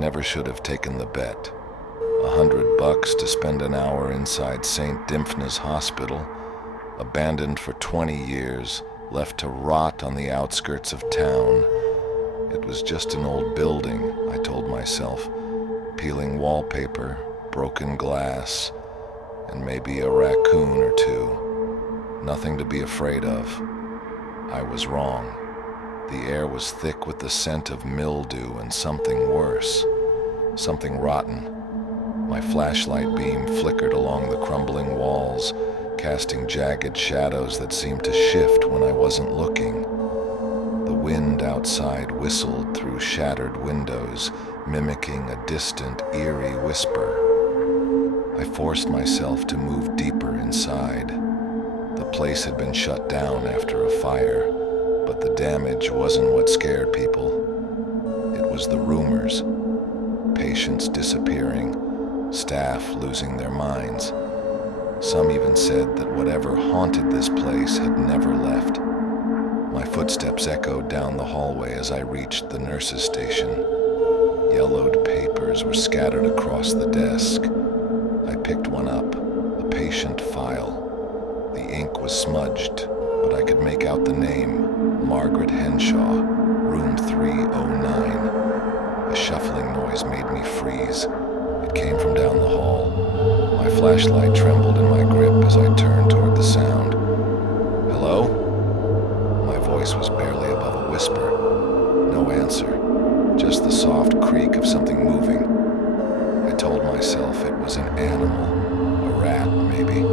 never should have taken the bet. $100 to spend an hour inside St. Dymphna's Hospital, abandoned for 20 years, left to rot on the outskirts of town. It was just an old building, I told myself, peeling wallpaper, broken glass, and maybe a raccoon or two. Nothing to be afraid of. I was wrong. The air was thick with the scent of mildew and something worse, something rotten. My flashlight beam flickered along the crumbling walls, casting jagged shadows that seemed to shift when I wasn't looking. The wind outside whistled through shattered windows, mimicking a distant, eerie whisper. I forced myself to move deeper inside. The place had been shut down after a fire, but the damage wasn't what scared people. It was the rumors. Patients disappearing, staff losing their minds. Some even said that whatever haunted this place had never left. My footsteps echoed down the hallway as I reached the nurse's station. Yellowed papers were scattered across the desk. I picked one up, a patient file. The ink was smudged, but I could make out the name, Margaret Henshaw, room 309. A shuffling noise made me freeze. It came from down the hall. My flashlight trembled in my grip as I turned toward the sound. Hello? My voice was barely above a whisper. No answer, just the soft creak of something moving. I told myself it was an animal, a rat maybe.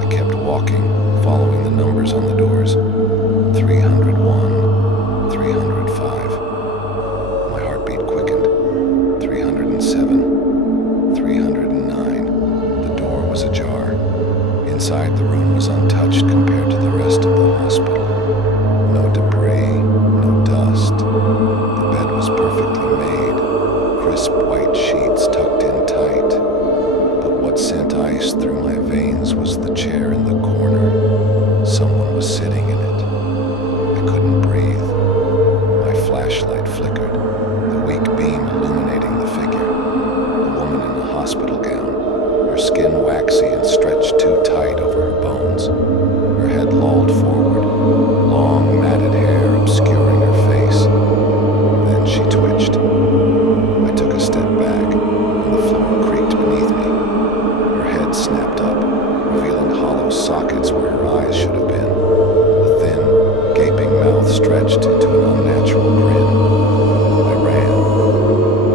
I kept walking, following the numbers on the doors. 301, 305. My heartbeat quickened. 307, 309. The door was ajar. Inside, the room was untouched compared to the rest of the hospital. No debris, no dust. The bed was perfectly made, crisp white sheets tucked in tight. But what sent ice through my veins was the chair in the corner. Someone was sitting in it. I couldn't breathe. My flashlight flickered, the weak beam illuminating the figure. A woman in a hospital gown, her skin waxy and stretched too tight over her bones. Her head lolled forward, long matted hair obscuring her face. Then she twitched. I took a step back, and the floor creaked beneath me. Her head snapped up, revealing hollow sockets where her eyes should have been. The thin, gaping mouth stretched into an unnatural grin. I ran.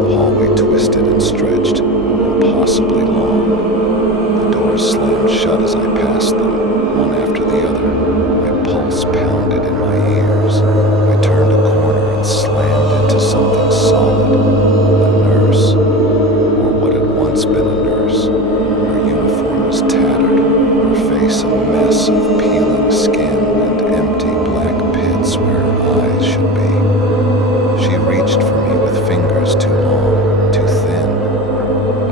The hallway twisted and stretched, impossibly long. The doors slammed shut as I passed them, one after the other. My pulse pounded in my ears. I turned a corner and slammed into something solid. A nurse, or what had once been a nurse. Her uniform was tattered, her face a mess of peeling skin and empty black pits where her eyes should be. She reached for me with fingers too long, too thin.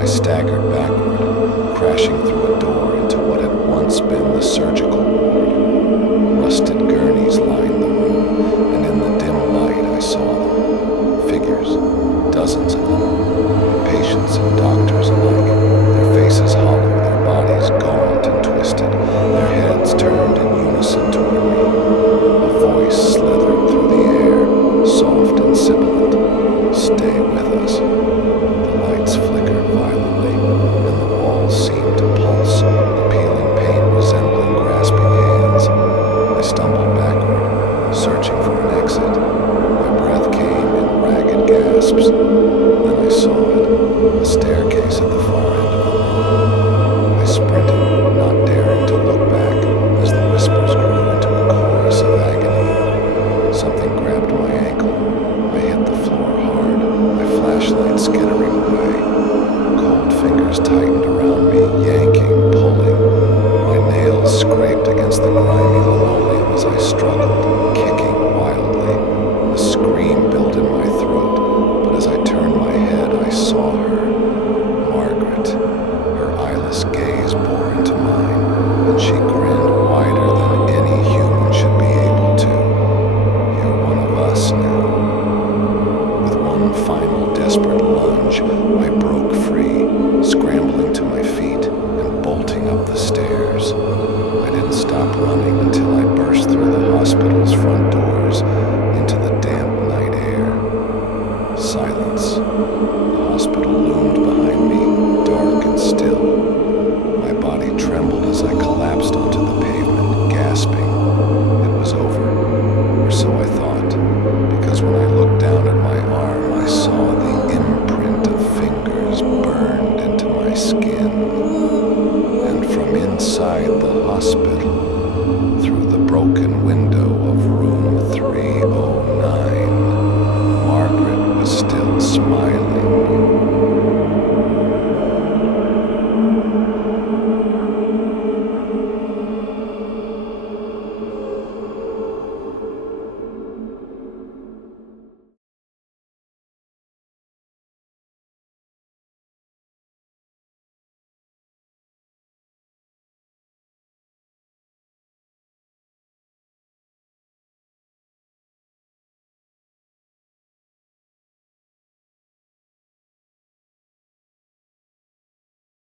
I staggered backward, crashing through a door into what had once been the surgical ward. Rusted gurneys lined the room, and in the dim light I saw them. Figures, dozens of them, patients and doctors alike, their faces hollow, their bodies gaunt and twisted, their heads turned in unison broken window of room 309, Margaret was still smiling.